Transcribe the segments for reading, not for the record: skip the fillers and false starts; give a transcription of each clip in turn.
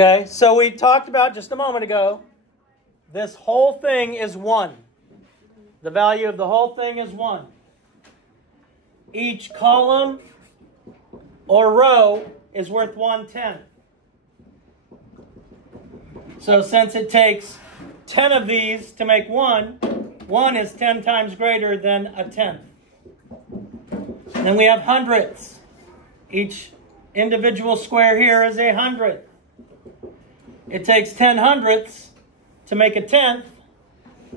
Okay, so we talked about just a moment ago, this whole thing is 1. The value of the whole thing is 1. Each column or row is worth 1/10. So since it takes 10 of these to make 1, 1 is 10 times greater than a tenth. And then we have hundredths. Each individual square here is a hundredth. It takes 10 hundredths to make a tenth.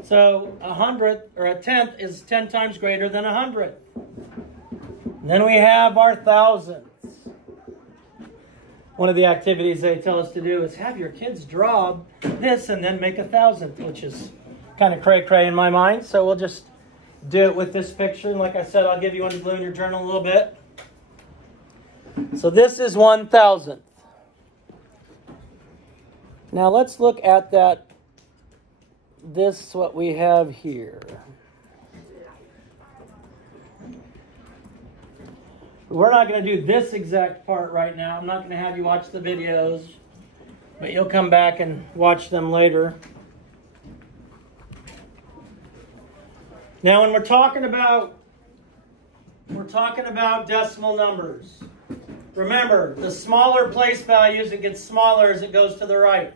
So a hundredth or a tenth is 10 times greater than a hundredth. And then we have our thousandths. One of the activities they tell us to do is have your kids draw this and then make a thousandth, which is kind of cray-cray in my mind. So we'll just do it with this picture. And like I said, I'll give you one to glue in your journal a little bit. So this is 1,000th. Now let's look at that. This what we have here. We're not going to do this exact part right now. I'm not going to have you watch the videos, but you'll come back and watch them later. Now when we're talking about decimal numbers. Remember, the smaller place values, it gets smaller as it goes to the right.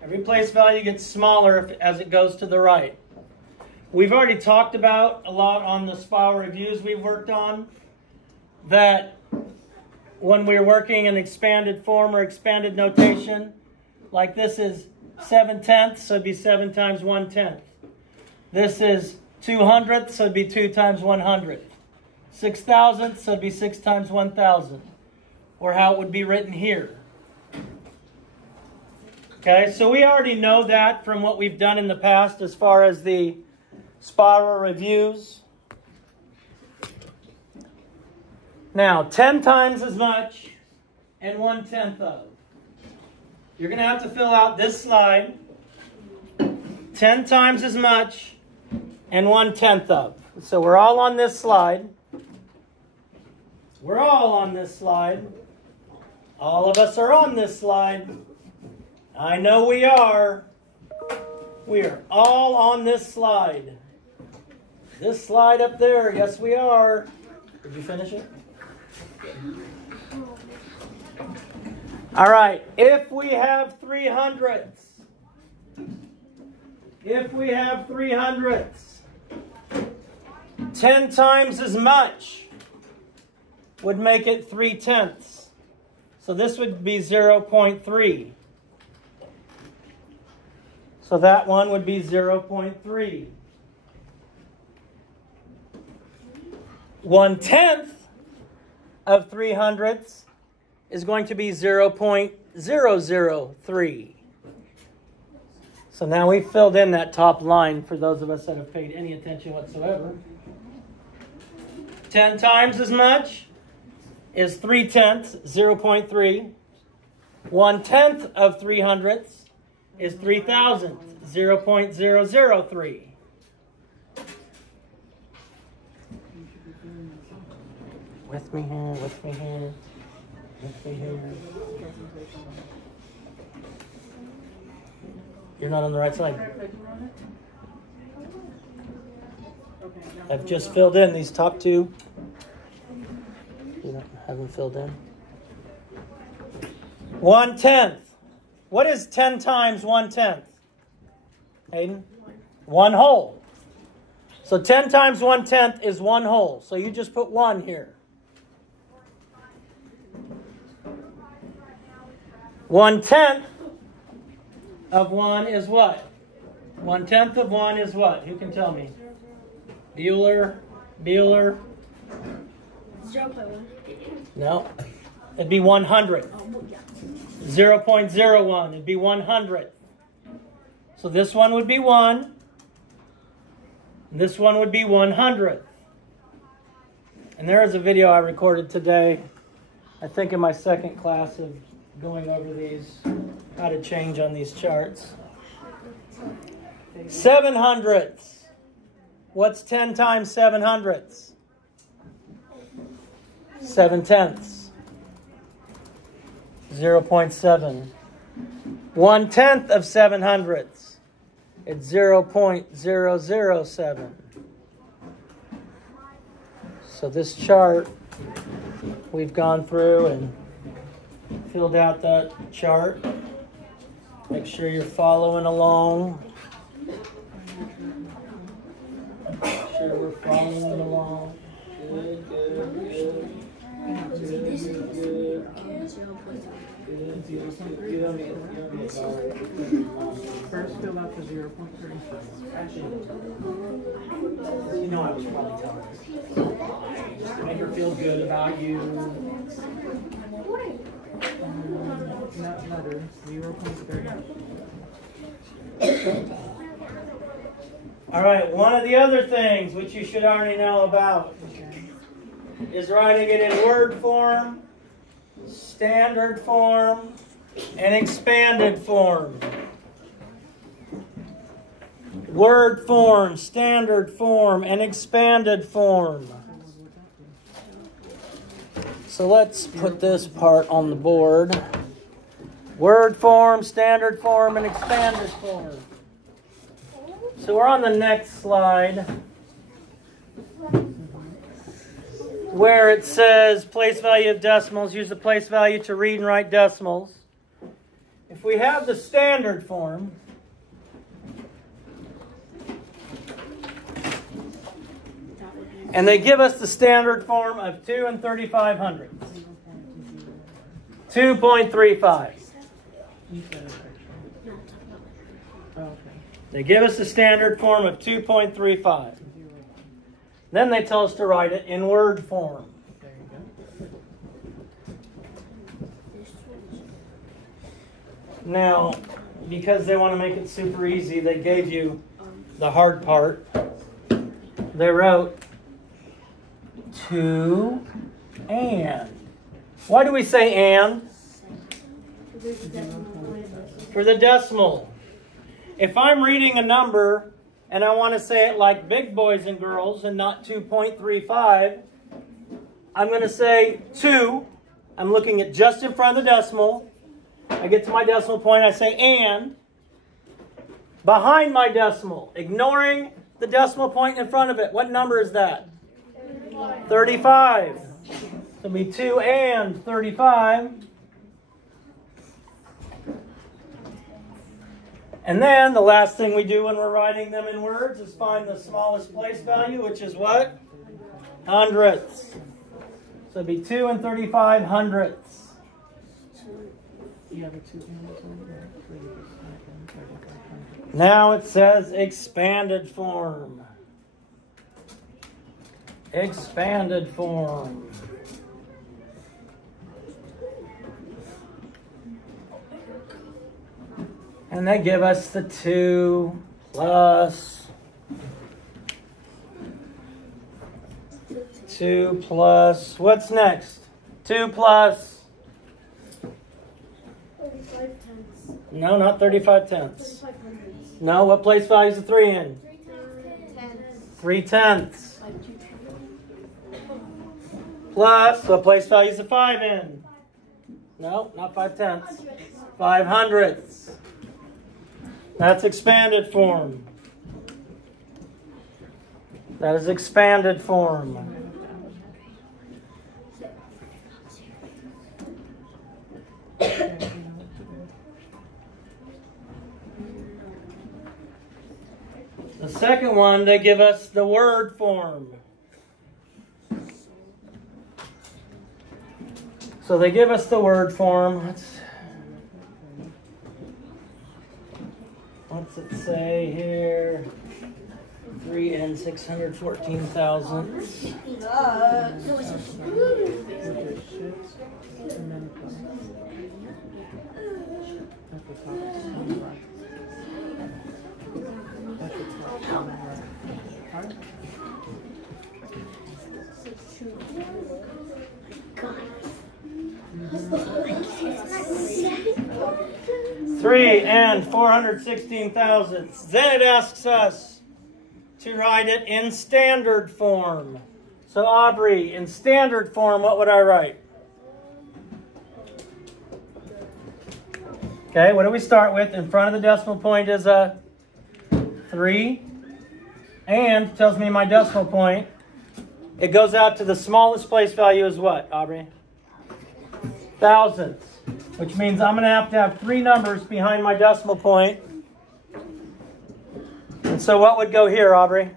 Every place value gets smaller as it goes to the right. We've already talked about a lot on the SPA reviews we've worked on that when we're working in expanded form or expanded notation, like this is 7/10, so it'd be 7 times 1/10. This is 200th, so it'd be 2 times 100th. 6,000th, so it'd be 6 times 1,000. Or how it would be written here. Okay, so we already know that from what we've done in the past as far as the SPA reviews. Now, 10 times as much and 1/10 of. You're going to have to fill out this slide. 10 times as much and 1/10 of. So we're all on this slide. We're all on this slide. All of us are on this slide. I know we are. We are all on this slide. This slide up there, yes we are. Did you finish it? All right, if we have 300ths, 10 times as much would make it 3/10. So this would be 0.3. So that one would be 0.3. 1/10 of 300ths is going to be 0.003. So now we've filled in that top line for those of us that have paid any attention whatsoever. 10 times as much is 3/10, 0.3. 1/10 of 300ths is 3,000, 0.003. With me here, with me here, with me here. You're not on the right side. I've just filled in these top two. You don't have them filled in. 1/10. What is 10 times 1/10? Hayden? 1 whole. So 10 times 1/10 is 1 whole. So you just put 1 here. 1/10 of 1 is what? 1/10 of 1 is what? Who can tell me? Bueller? 0.1. No. It'd be 100. 0.01. It'd be 100. So this one would be 1. And this one would be 100. And there is a video I recorded today, I think in my second class, of going over these, how to change on these charts. 700ths. What's 10 times 700ths? 7/10. 0.7. 1/10 of 7 hundredths. It's 0.007. So this chart, we've gone through and filled out that chart. Make sure you're following along. Make sure we're following along. Good, good, good. First fill out the 0.35. You know I was probably telling her. Make her feel good about you. Not letter, 0.30. All right, one of the other things which you should already know about is writing it in word form, standard form, and expanded form. Word form, standard form, and expanded form. So let's put this part on the board. Word form, standard form, and expanded form. So we're on the next slide where it says place value of decimals. Use the place value to read and write decimals. If we have the standard form, and they give us the standard form of 2 35/100. 2.35. They give us the standard form of 2.35. Then they tell us to write it in word form. Now, because they want to make it super easy, they gave you the hard part. They wrote 2 and. Why do we say and? For the decimal. If I'm reading a number and I want to say it like big boys and girls and not 2.35, I'm going to say 2. I'm looking at just in front of the decimal. I get to my decimal point, I say and. Behind my decimal, ignoring the decimal point in front of it. What number is that? 35. So it'll be 2 and 35. And then the last thing we do when we're writing them in words is find the smallest place value, which is what? Hundredths. So it'd be 2 and 35 hundredths. Now it says expanded form. Expanded form. And they give us the 2 plus 2 plus, what's next? 2 plus? 35 tenths. No, not 35 tenths. 35 hundredths. No, what place value is the 3 in? 3 tenths. 3 tenths. Plus, what place value is the 5 in? No, not 5 tenths. 5 hundredths. That's expanded form. That is expanded form. The second one, they give us the word form. So they give us the word form. What's it say here? 3 and 614 thousandths. Three and 416 thousandths. Then it asks us to write it in standard form. So Aubrey, in standard form, what would I write? Okay, what do we start with? In front of the decimal point is a 3. And tells me my decimal point. It goes out to the smallest place value is what, Aubrey? Thousandths. Which means I'm going to have 3 numbers behind my decimal point. And so what would go here, Aubrey?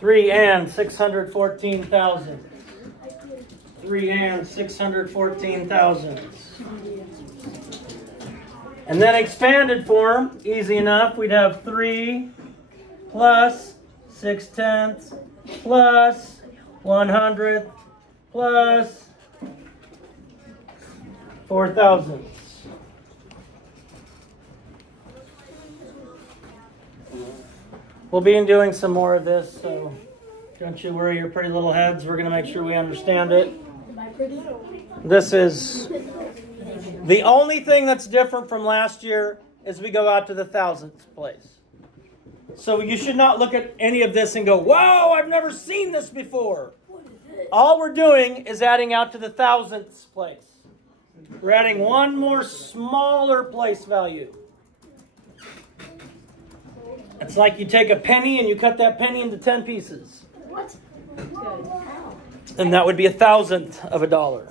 3 and 614,000. 3 and 614,000. And then expanded form, easy enough. We'd have 3 plus 6/10 plus 100 plus 4,000. We'll be doing some more of this, so don't you worry your pretty little heads. We're going to make sure we understand it. This is the only thing that's different from last year is we go out to the thousandth place. So you should not look at any of this and go, whoa, I've never seen this before. All we're doing is adding out to the thousandth place. We're adding one more smaller place value. It's like you take a penny and you cut that penny into 10 pieces. What? And that would be 1,000th of a dollar.